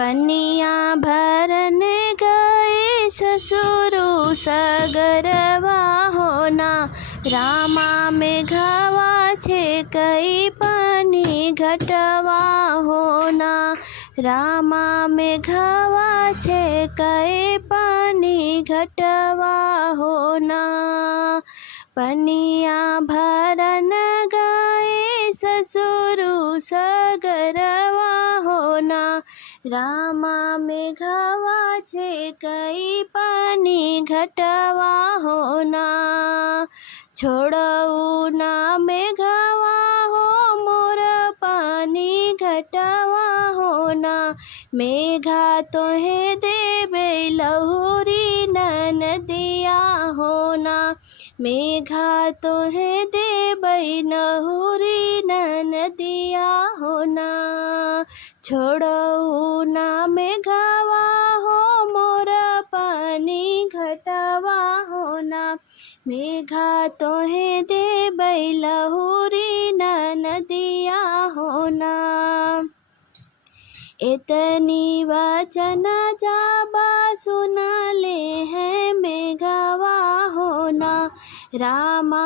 पनिया भरन गए ससुरु सगरवा होना। रामा मेघवा छे कई पानी घटवा होना। रामा मेघवा छे कई पानी घटवा होना। पनिया भरन गए ससुरु सगरवा होना। रामा मेघवा छे कई पानी घटवा होना। छोड़ऊ ना मेघवा हो मोर पानी घटवा होना। मेघा तोहे देवे लहुरी ननदिया होना। मेघा तोहे देवे लहुरी ननदिया होना। छोड़ऊ ना मेघवा हो मोर पानी घटवा होना। मेघा तोहे देवे लहुरी ननदिया होना। इतनी वचन जाबा सुना ले है मेघवा होना। रामा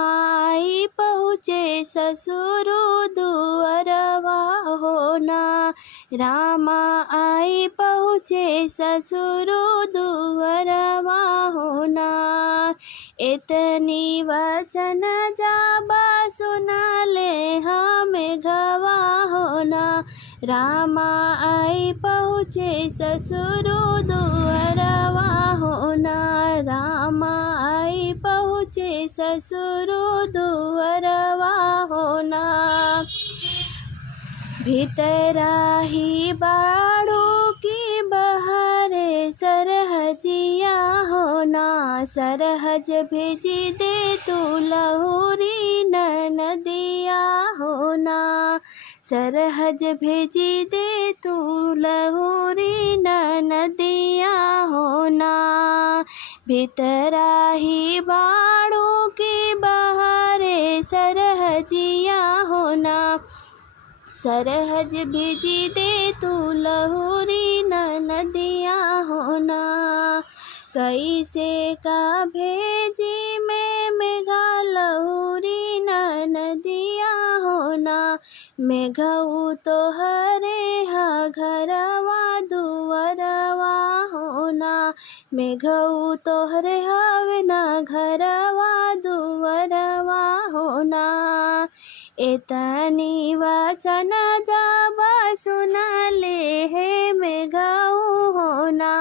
आई पहुँचे ससुरु दुअरवा होना। रामा आई पहुँचे ससुरु दुअरवा होना। इतनी वचन जाबा सुना ले हाँ मेघवा होना। रामा आई पहुँचे ससुरु दुअरवा होना। रामा आई पहुँचे ससुरु दुअरवा होना। भीतरा ही बाड़ों की बहारे सरहजिया होना। सरहज भेजी दे तू लहुरी ननदिया होना। सरहज भेजी दे तू लहुरी ननदिया होना। भीतरा ही बाड़ों की बहारे सरहजिया होना। सरहज भेजी दे तू लहुरी ननदिया होना। कैसे का भेजी मैं मेघा लहुरी ननदिया होना। मेघऊ तो हरे हा घरवा दुअरवा होना। मेघऊ तो हरे हवे ना घरवा दुअरवा होना। इतनी वचन जाबा सुना ले है मेघऊ होना।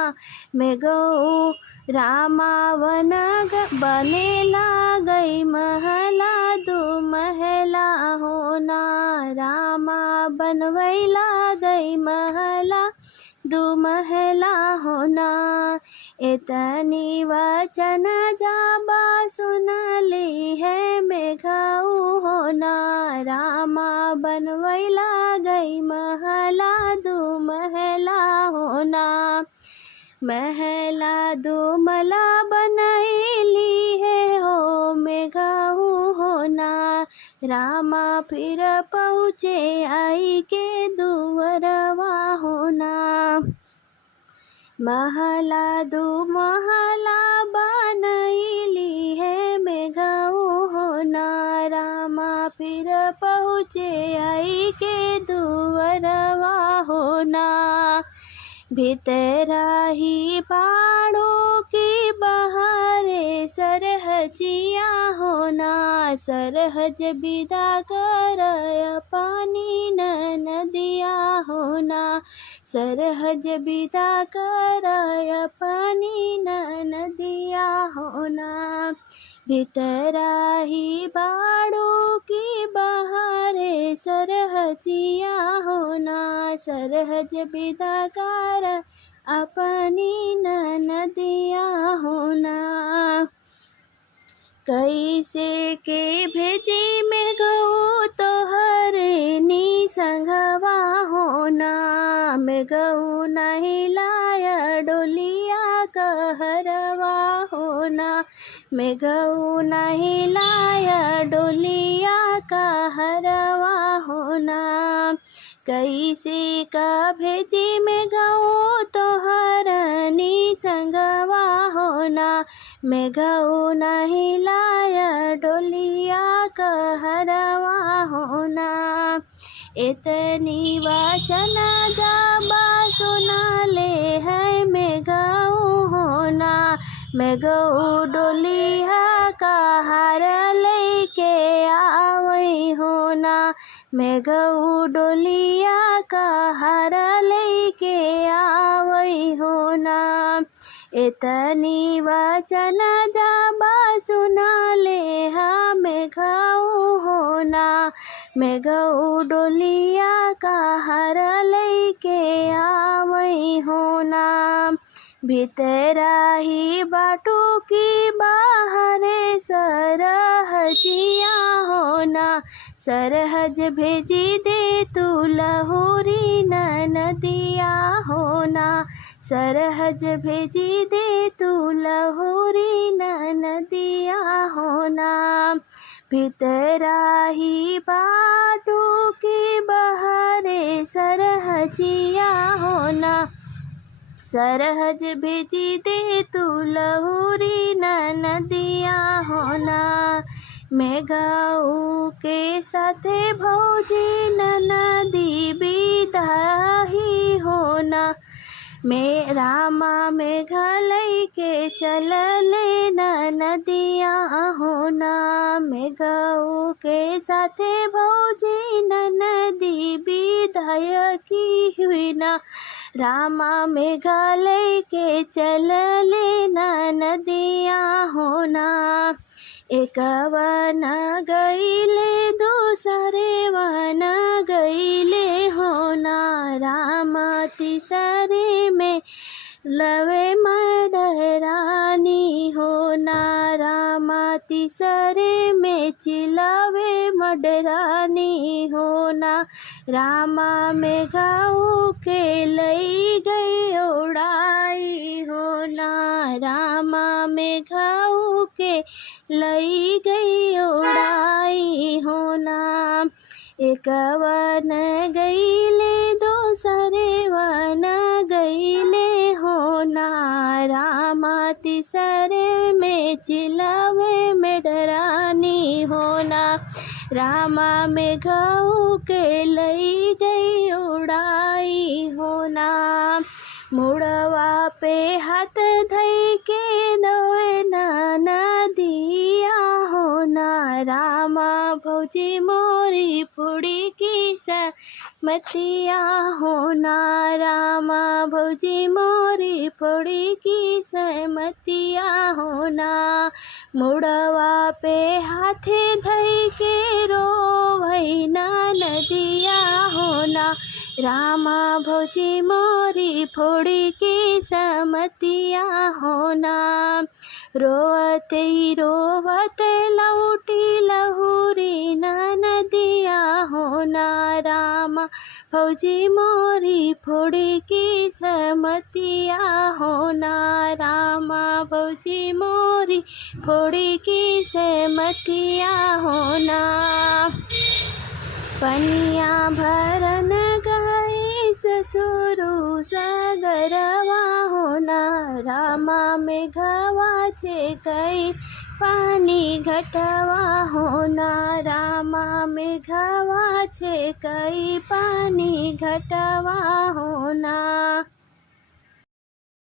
मेघऊ रामा बनेला गई महला दू महला होना। रामा बनवैला गई महला दू महला होना। इतनी वचन जाबा सुना ली है मेघऊ होना। रामा बनवैला गई महला दू महला होना। महला दू मला बनैली है हो मेघऊ होना। रामा फिर पहुँचे आई के दुअरवा होना। महला दू महला बनैली है मेघऊ होना। रामा फिर पहुँचे आई के दुअरवा होना। भीतरा ही बाड़ों की बहारे सरहजिया होना। सरहज विदा कर पानी ननदिया होना। सरहज विदा कर पानी ननदिया होना। भीतरा ही बाड़ों की बहारे सरहजिया होना। सरहज विदा कर अपनी ननदिया होना। कैसे के भेजी में गऊ तोहर नी संघवा होना। में गऊ नहीं लाया डोलिया कहरवा होना। में गऊ नहीं लाया डोलिया कहरवा होना। कैसे का भेजी में गऊ होना। मेघऊ नहीं लाय डोलिया कहरवा होना। इतनी वचन जब सुना ले है मेघऊ होना। मेघऊ डोलिया कहर लेके आवई होना। मेघऊ डोलिया कहर लेके आवई होना। इतनी वचन जब सुना ले हा मेघऊ होना। मेघऊ डोलिया कहर लेके आवई होना। भीतरा ही बाटू की बाहरे सरहजिया होना। सरहज भेजी दे तू लहुरी नदिया होना। सरहज भेजी दे तू लहुरी नदिया होना। भीतरा ही बाटू की बाहरे सरहजिया होना। सरहज भेजी दे तू लहुरी नदिया होना। मेघऊ के साथे भौजी नदी बिदाही होना। रामा मेघा लैके चलले नदिया होना। मेघऊ के साथे भौजी नदी बिदाही हुई ना। रामा मेघा लैके चलले नदिया होना। एक वन गईले दूसरे वन गईले होना। रामा तीसरे में लवे मडरानी होना। रामा तीसरे में चिलवे मडरानी होना। रामा मेघऊ के लई गई उड़ाई होना। रामा मेघऊ के लई गई उड़ाई होना। एक वन गईले दूसरे वन गईले होना। रामा तीसरे में चिलवे में डरानी होना। रामा मेघऊ के लई गई उड़ाई होना। मुड़वा पे हाथ धई के नोए नदिया होना। रामा भौजी मोरी फुड़ी की समतिया होना। रामा भौजी मोरी फुड़ी की समतिया होना। मुड़वा पे हाथे धई के रोवई नदिया होना। रामा भौजी मोरी फोड़ी की समतिया होना। रोवत ही रोवत लौटी लहुरी नदिया होना। रामा भौजी मोरी फोड़ी की समतिया होना। रामा भौजी मोरी फोड़ी की समतिया होना। पनिया भरन गई ससुरु सगरवा होना। रामा मेघवा छे कई पानी घटवा होना। रामा मेघवा छे कई पानी घटवा होना।